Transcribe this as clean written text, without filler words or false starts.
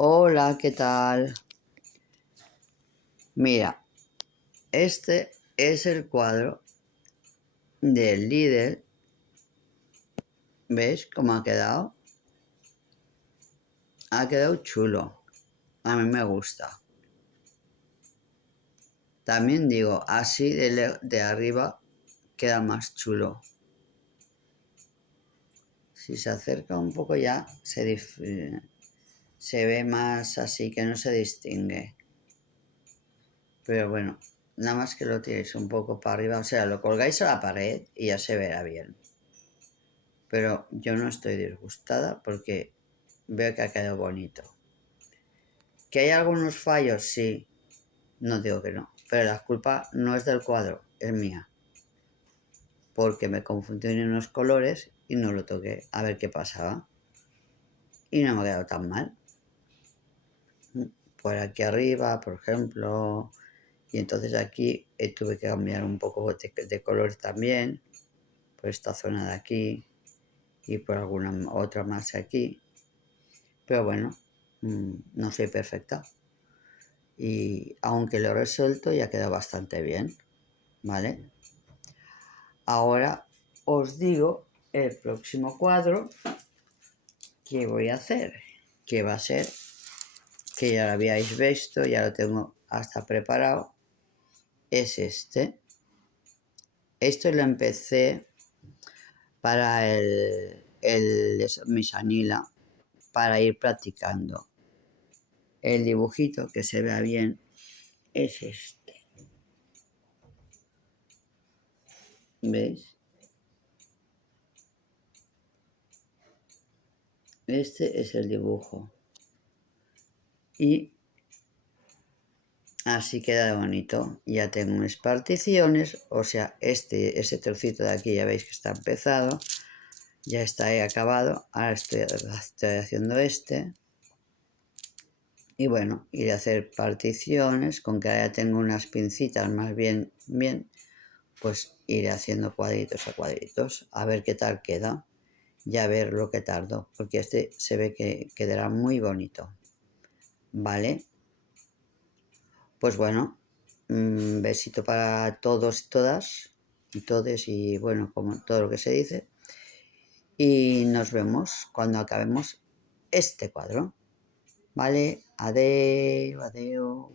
Hola, ¿qué tal? Mira, este es el cuadro del líder. ¿Ves cómo ha quedado? Ha quedado chulo. A mí me gusta. También digo, así de arriba queda más chulo. Si se acerca un poco ya, se ve más así que no se distingue. Pero bueno, nada más que lo tiréis un poco para arriba, o sea, lo colgáis a la pared y ya se verá bien. Pero yo no estoy disgustada porque veo que ha quedado bonito. ¿Que hay algunos fallos? Sí, no digo que no, pero la culpa no es del cuadro, es mía. Porque me confundí en unos colores y no lo toqué a ver qué pasaba. Y no me ha quedado tan mal. Por aquí arriba, por ejemplo, y entonces aquí tuve que cambiar un poco de color también, por esta zona de aquí y por alguna otra más aquí. Pero bueno, no soy perfecta. Y aunque lo he resuelto, ya queda bastante bien, ¿vale? Ahora os digo el próximo cuadro que voy a hacer, que va a ser, que ya lo habíais visto, ya lo tengo hasta preparado, es este. Esto lo empecé para el Misanila, para ir practicando. El dibujito que se vea bien es este. ¿Veis? Este es el dibujo. Y así queda bonito. Ya tengo mis particiones, o sea, ese trocito de aquí ya veis que está empezado. Ya está ahí acabado. Ahora estoy haciendo este. Y bueno, iré a hacer particiones. Con que ahora tengo unas pincitas más bien, pues iré haciendo cuadritos a cuadritos. A ver qué tal queda. Y a ver lo que tardo. Porque este se ve que quedará muy bonito. ¿Vale? Pues bueno, besito para todos y todas, y todes, y bueno, como todo lo que se dice. Y nos vemos cuando acabemos este cuadro. ¿Vale? Adeu, adeu.